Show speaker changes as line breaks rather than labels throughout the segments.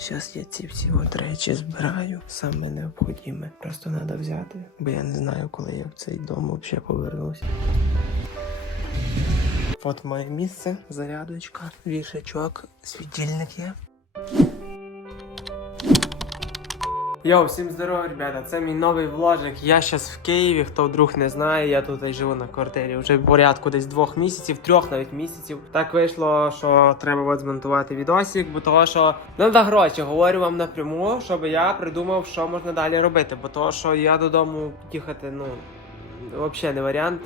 Зараз я ці всі от речі збираю, саме необхідне. Просто треба взяти, бо я не знаю, коли я в цей дом взагалі повернусь. От моє місце, зарядочка, вішачок, світильник є. Йоу, всім здорово, ребята. Це мій новий вложик. Я зараз в Києві, хто вдруг не знає, я тут і живу на квартирі вже порядку десь двох місяців, трьох навіть місяців. Так вийшло, що треба от змонтувати відосик, бо того, що ну да гроші, говорю вам напряму, щоб я придумав, що можна далі робити. Бо того, що я додому їхати, ну взагалі не варіант.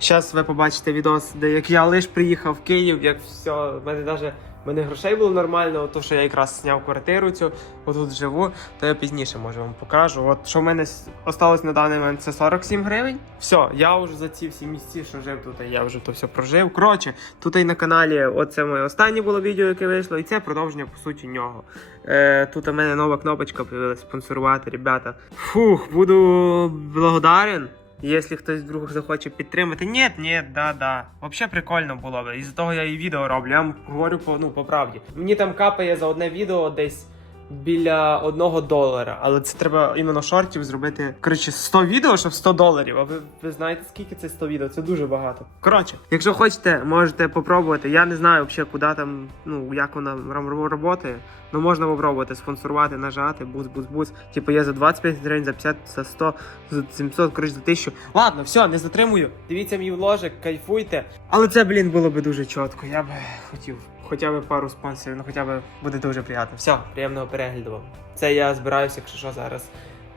Зараз ви побачите відос, де як я лише приїхав в Київ, як все, в мене навіть в мене грошей було нормально, то що я якраз зняв квартиру цю, отут живу, то я пізніше може вам покажу. От що в мене осталось на даний момент це 47 гривень. Все, я вже за ці всі місяці, що жив тут, я вже то все прожив. Коротше, тут і на каналі, оце моє останнє було відео, яке вийшло, і це продовження по суті нього. Е, тут у мене нова кнопочка появилась спонсорувати, ребята. Фух, буду благодарен. Якщо хтось вдруг захоче підтримати, ні, ні, да, да. Взагалі прикольно було б. Із-за того я і відео роблю. Я вам говорю по, ну, по правді. Мені там капає за одне відео десь біля одного долара. Але це треба іменно шортів зробити. Коротше, 100 відео, щоб 100 доларів. А ви, ви знаєте, скільки це 100 відео? Це дуже багато. Коротше, якщо хочете, можете попробувати. Я не знаю взагалі, куди там, ну як вона працює. Ну можна попробувати спонсорувати, нажати, буц, буц, буц. Типу є за 25 гривень, за 50, за 100, за 700, коротше, за 1000. Ладно, все, не затримую. Дивіться мій вложик, кайфуйте. Але це, блін, було би дуже чітко. Я би хотів хоча б пару спонсорів, ну хоча б буде дуже приємно. Все, приємного перегляду вам. Це я збираюся, якщо що зараз.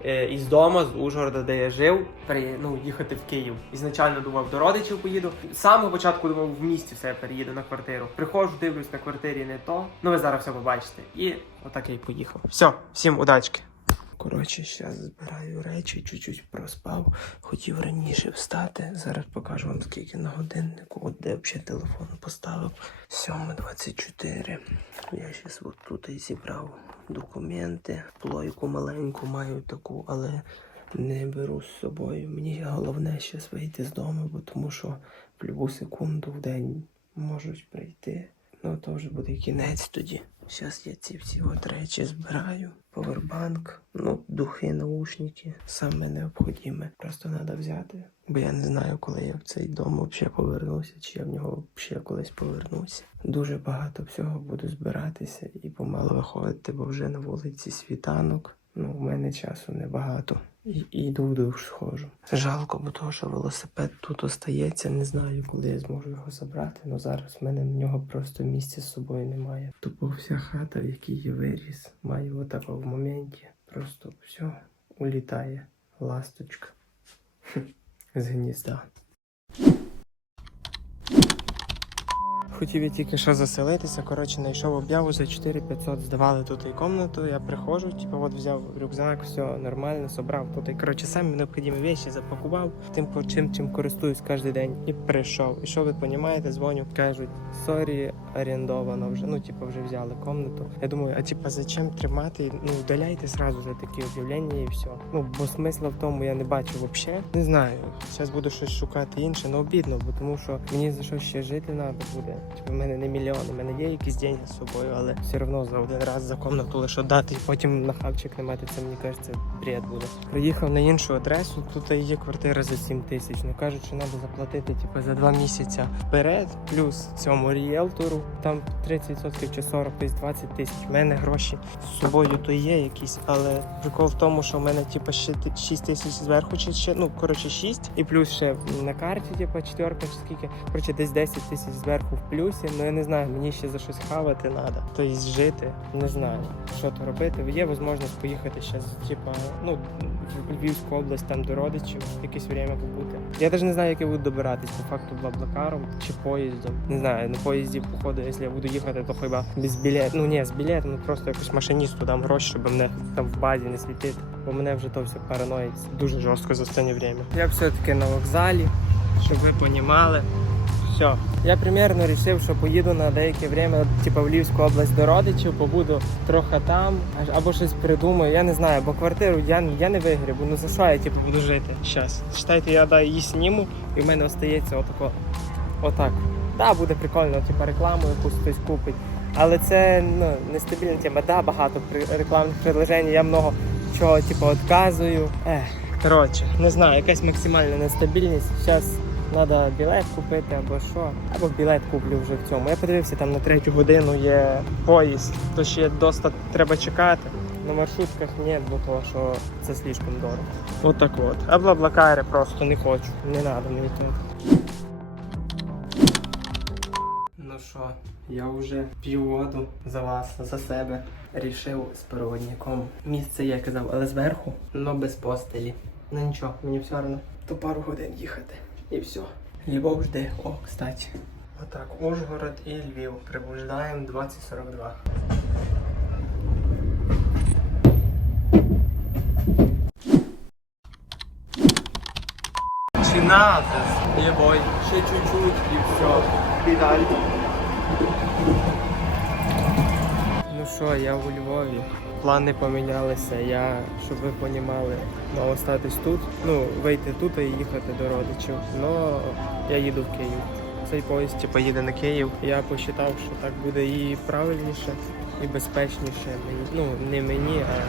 е, Із дому, з Ужгорода, де я жив, при, ну, їхати в Київ. Ізначально думав, до родичів поїду. З самого початку думав, в місті все переїду на квартиру. Приходжу, дивлюсь на квартирі не то. Ну ви зараз все побачите. І отак я й поїхав. Все, всім удачки. Коротше, зараз збираю речі, чуть-чуть проспав. Хотів раніше встати. Зараз покажу вам скільки на годиннику, от де взагалі телефон поставив. 7.24. Я зараз тут і зібрав документи. Плойку маленьку маю таку, але не беру з собою. Мені головне зараз вийти з дому, бо тому що в будь-яку секунду в день можуть прийти. Ну, то вже буде кінець тоді. Зараз я ці всі речі збираю. Повербанк, ну, духи, наушники. Саме необхідне. Просто треба взяти. Бо я не знаю, коли я в цей дом взагалі повернуся, чи я в нього взагалі колись повернуся. Дуже багато всього буду збиратися і помало виходити, бо вже на вулиці світанок. Ну, у мене часу небагато. І, йду в душ схожу. Жалко, бо того, що велосипед тут остається. Не знаю, коли я зможу його забрати. але зараз в мене на нього просто місця з собою немає. Тупо вся хата, в якій я виріс, має отако в моменті. Просто все улітає. Ласточка. З гнізда. Хотів я тільки що заселитися. Коротше, знайшов об'яву за 4500 здавали тут і комнату. Я приходжу, типу, от взяв рюкзак, все нормально, собрав тут. І коротше, самі необхідні речі запакував тим, по- чим чим користуюсь кожен день. І прийшов. І що ви розумієте, дзвоню, кажуть, сорі, орендовано вже. Ну, типу, вже взяли комнату. Я думаю, а типа зачем тримати? Ну, удаляйте сразу за такі об'явлення і все. Ну, бо смисла в тому я не бачу взагалі. Не знаю. Зараз буду щось шукати інше, але обідно, бо тому що мені за що ще жити треба буде. Типу, в мене не мільйони, в мене є якісь деньги з собою, але все одно за один раз за комнату лише дати, і потім на хавчик не мати, це мені кажеться, бред буде. Приїхав на іншу адресу, тут є квартира за 7 тисяч. Ну кажуть, що треба заплатити типу, за два місяці вперед, плюс цьому ріелтору, там 30% чи 40, тобто 20 тисяч. У мене гроші з собою то є якісь, але прикол в тому, що в мене типу, ще 6 тисяч зверху, чи ще, ну коротше 6, і плюс ще на карті, типу, четверка чи скільки. Коротше, десь 10 тисяч зверху в плюсі. Ну я не знаю, мені ще за щось хавати треба. Тобто жити, не знаю, що то робити. Є можливість поїхати ще, типу, ну, в Львівську область там до родичів, якесь время побути. Я навіть не знаю, як я буду добиратись по факту блаблакаром чи поїздом. Не знаю, на поїзді, походу, якщо я буду їхати, то хіба без білету. Ну ні, з білетом, ну просто якось машиністу дам гроші, щоб мене там в базі не світити. Бо мене вже то все параноїть дуже жорстко за останнє время. Я все-таки на вокзалі, щоб ви понімали. Все. Я примерно вирішив, що поїду на деяке время, типу в Львівську область до родичів, побуду трохи там, або щось придумаю. Я не знаю, бо квартиру я, я не вигрібу. Ну за що я типу буду жити? Щас. Читайте, я да, її сніму, і в мене остається отако. Отак. Да, буде прикольно, типу рекламу якусь хтось купить. Але це ну, нестабільна тема. Да, багато рекламних предложень, я много чого типу, відказую. Ех, коротше, не знаю, якась максимальна нестабільність. Зараз треба білет купити або що. Або білет куплю вже в цьому. Я подивився, там на третю годину є поїзд, то ще доста треба чекати. На маршрутках ні, бо того, що це слишком дорого. От так от. А блаблакари просто не хочу. Не треба мені тут. Ну що, я вже п'ю воду за вас, за себе. Рішив з проводником. Місце я казав, але зверху, но без постелі. Ну нічого, мені все одно. То пару годин їхати. І все. Львов жде. О, кстати. Отак, Ужгород і Львів. Прибуждаємо 2042. Чи надо? Єбой, ще чуть-чуть і все. Педаль. Ну що, я у Львові. Плани помінялися. Я, щоб ви понімали, мав остатись тут. Ну, вийти тут і їхати до родичів. Но я їду в Київ. Цей поїзд типу, їде на Київ. Я посчитав, що так буде і правильніше, і безпечніше. Мені. Ну, не мені, а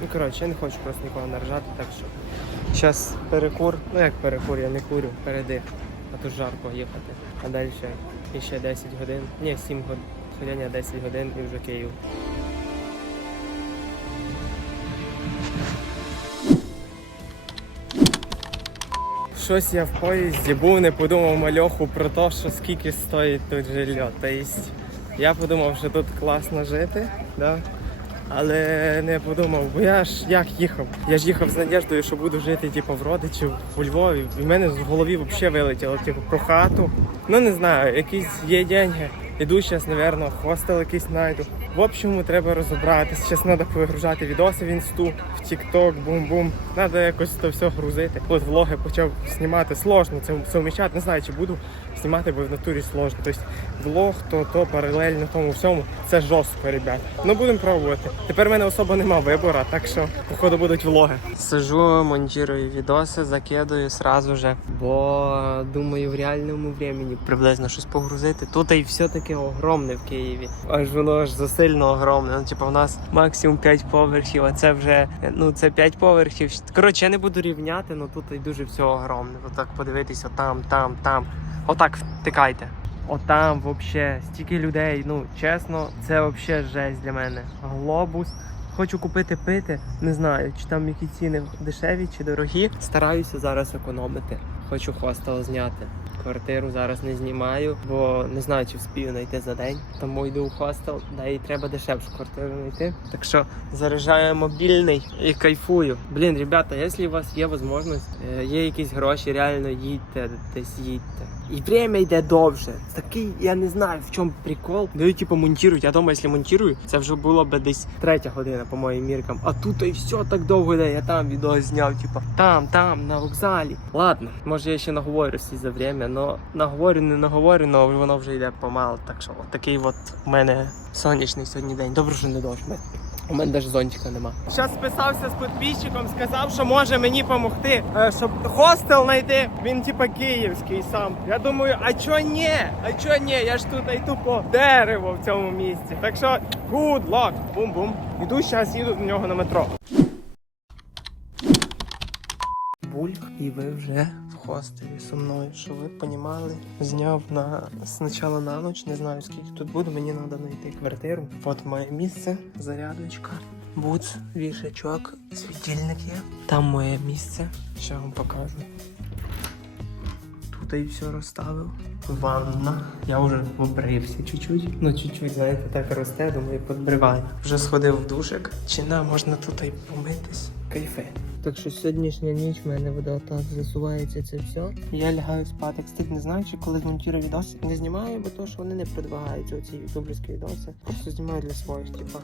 ну коротше, я не хочу просто нікого наражати, так що зараз перекур. Ну як перекур, я не курю, передих. А тут жарко їхати. А далі ще 10 годин. Ні, 7 годин. Ходяння 10 годин і вже Київ. Щось я в поїзді був, не подумав мальоху про те, що скільки стоїть тут жилье. Тобто я подумав, що тут класно жити, да? але не подумав, бо я ж як їхав. Я ж їхав з надіждою, що буду жити типу, в родичів у Львові. І в мене з голові взагалі вилетіло типу, про хату. Ну не знаю, якісь є деньги. Іду зараз, напевно, хостел якийсь знайду. В общому, треба розібратися. Зараз треба повигружати відоси в інсту, в TikTok, бум-бум. Треба якось це все грузити. От влоги почав знімати сложно. Це совміщати. Не знаю, чи буду знімати, бо в натурі сложно. Тобто влог, то то паралельно тому всьому. Це жорстко, ребят. Ну будемо пробувати. Тепер в мене особо нема вибору, так що походу будуть влоги. Сижу, монтую відоси, закидую сразу же, бо думаю, в реальному времени приблизно щось погрузити. Тут і все таке огромне в Києві. Аж воно аж засильно огромне. Ну, типу, в нас максимум 5 поверхів, а це вже ну це 5 поверхів. Коротше, я не буду рівняти, але тут і дуже все огромне. Отак подивитися там, там, там. Отак втикайте. Отам вообще стільки людей. Ну чесно, це вообще жесть для мене. Глобус. Хочу купити пити. Не знаю, чи там які ціни дешеві чи дорогі. Стараюся зараз економити. Хочу хостел зняти. Квартиру зараз не знімаю, бо не знаю, чи вспію знайти за день. Тому йду в хостел, де і треба дешевшу квартиру знайти. Так що заряджаю мобільний і кайфую. Блін, ребята, якщо у вас є можливість, е, є якісь гроші, реально їдьте, десь їдьте. І время йде довше. Такий, я не знаю, в чому прикол. Даю, типу, монтують. Я дома, якщо монтую, це вже було б десь третя година по моїм міркам. А тут і все так довго йде. Я там відео зняв, типу, там, там, на вокзалі. Ладно, може я ще наговорюся за время, но наговорю, не наговорю, но воно вже йде помало. Так що от такий от у мене сонячний сьогодні день. Добре, що не дощ. У мене навіть зонтика нема. Зараз списався з підписчиком, сказав, що може мені допомогти, щоб хостел знайти. Він типа київський сам. Я думаю, а чо ні? А чо ні? Я ж тут і тупо дерево в цьому місці. Так що good luck. Бум-бум. Іду зараз їду до нього на метро. Бульк, і ви вже в хостелі зі мною, щоб ви понімали. Зняв на спочатку на ніч, не знаю скільки тут буде. Мені треба знайти квартиру. От моє місце, зарядочка, буц, вішачок, світильник є. Там моє місце. Ще вам покажу. Тут і все розставив. Ванна. Я вже побрився чуть-чуть. Ну, чуть-чуть, знаєте, так росте, думаю, підбриваю. Вже сходив в душик. Чи на можна тут і помитись. Кайфе. Так що сьогоднішня ніч в мене буде отак засувається це все. Я лягаю спати. Кстати, не знаю, чи коли змонтую відоси. Не знімаю, бо то, що вони не продвигаються, оці ютуберські відоси. Просто знімаю для своїх, типа.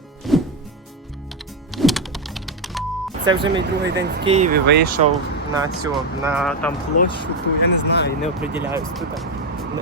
Це вже мій другий день в Києві. Вийшов на цю на там площу. Ту я не знаю, не определяюсь тут.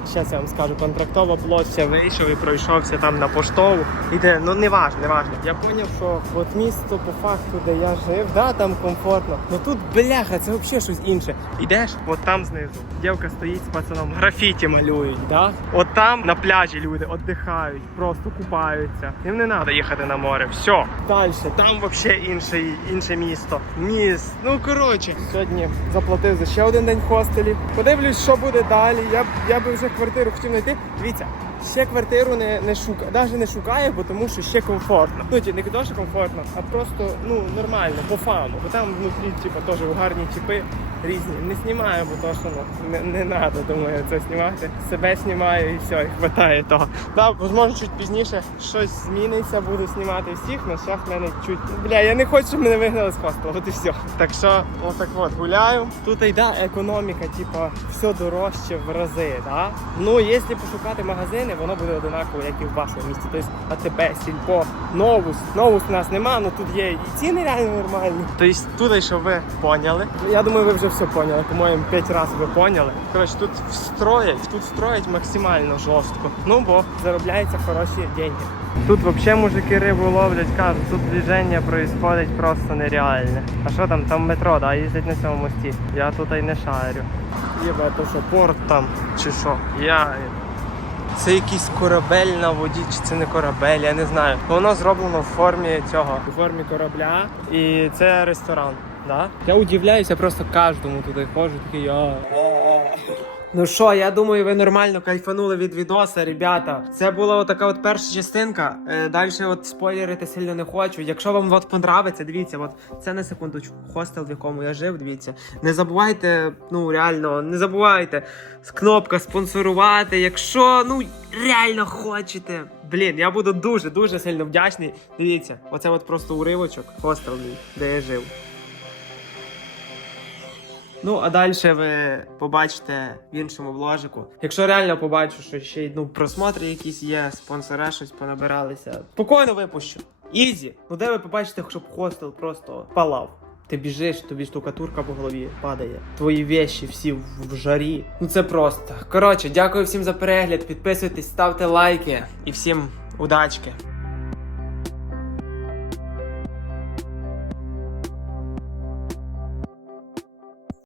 Зараз я вам скажу, контрактова площа вийшов і пройшовся там на поштову. Іде, ну не важно, не важно. Я зрозумів, що от місто по факту, де я жив, да, там комфортно. Ну тут бляха, це взагалі щось інше. Ідеш, от там знизу. Дівка стоїть з пацаном, графіті малюють, да? От там на пляжі люди віддихають, просто купаються. Їм не треба їхати на море. Все. Далі, там взагалі інше, інше місто. Міст. Ну коротше, сьогодні заплатив за ще один день в хостелі. Подивлюсь, що буде далі. Я, я би вже квартиру хотів знайти. Дивіться, ще квартиру не, не шукаю, навіть не шукаю, бо тому що ще комфортно. Ну, ті, не то, що комфортно, а просто ну нормально, по фану. Бо там внутрі, типу, теж гарні чіпи різні. Не знімаю, бо то, що ну, не, треба, думаю, це знімати. Себе знімаю і все, і хватає того. Да, можливо, чуть пізніше щось зміниться, буду знімати всіх, але зараз в мене чуть. Бля, я не хочу, щоб мене вигнали з хостелу, от і все. Так що, отак от гуляю. Тут йде економіка, типа, все дорожче в рази, да? Ну, якщо пошукати магазини, воно буде одинаково, як і в вашому місті. Тобто АТБ, Сільпо, Новус. Новус у нас нема, але тут є і ціни реально нормальні. Тобто тут, що ви поняли. Я думаю, ви вже все поняли. По-моєму, 5 разів ви поняли. Коротше, тут строять, тут строять максимально жорстко. Ну бо заробляються хороші деньги. Тут взагалі мужики рибу ловлять, кажуть, тут движення происходить просто нереальне. А що там? Там метро, да, їздять на цьому мості. Я тут і не шарю. Єба, то що порт там чи що? Я. Це якийсь корабель на воді, чи це не корабель, я не знаю. Воно зроблено в формі цього. У формі корабля. І це ресторан. Да? Я удивляюся просто кожному туди ходжу, такий я. Ну що, я думаю, ви нормально кайфанули від відоса, ребята. Це була така от перша частинка. Е, Далі от спойлерити сильно не хочу. Якщо вам от понравиться, дивіться, от це на секундочку. Хостел, в якому я жив, дивіться. Не забувайте, ну реально, не забувайте. Кнопка спонсорувати. Якщо ну реально хочете. Блін, я буду дуже дуже сильно вдячний. Дивіться, оце от просто уривочок, хостел, де я жив. Ну, а далі ви побачите в іншому вложику. Якщо реально побачу, що ще й ну, просмотри якісь є, спонсори щось понабиралися. Спокійно випущу. Ізі. Ну де ви побачите, щоб хостел просто палав. Ти біжиш, тобі штукатурка по голові падає. Твої вещі всі в жарі. Ну це просто. Коротше, дякую всім за перегляд. Підписуйтесь, ставте лайки і всім удачки.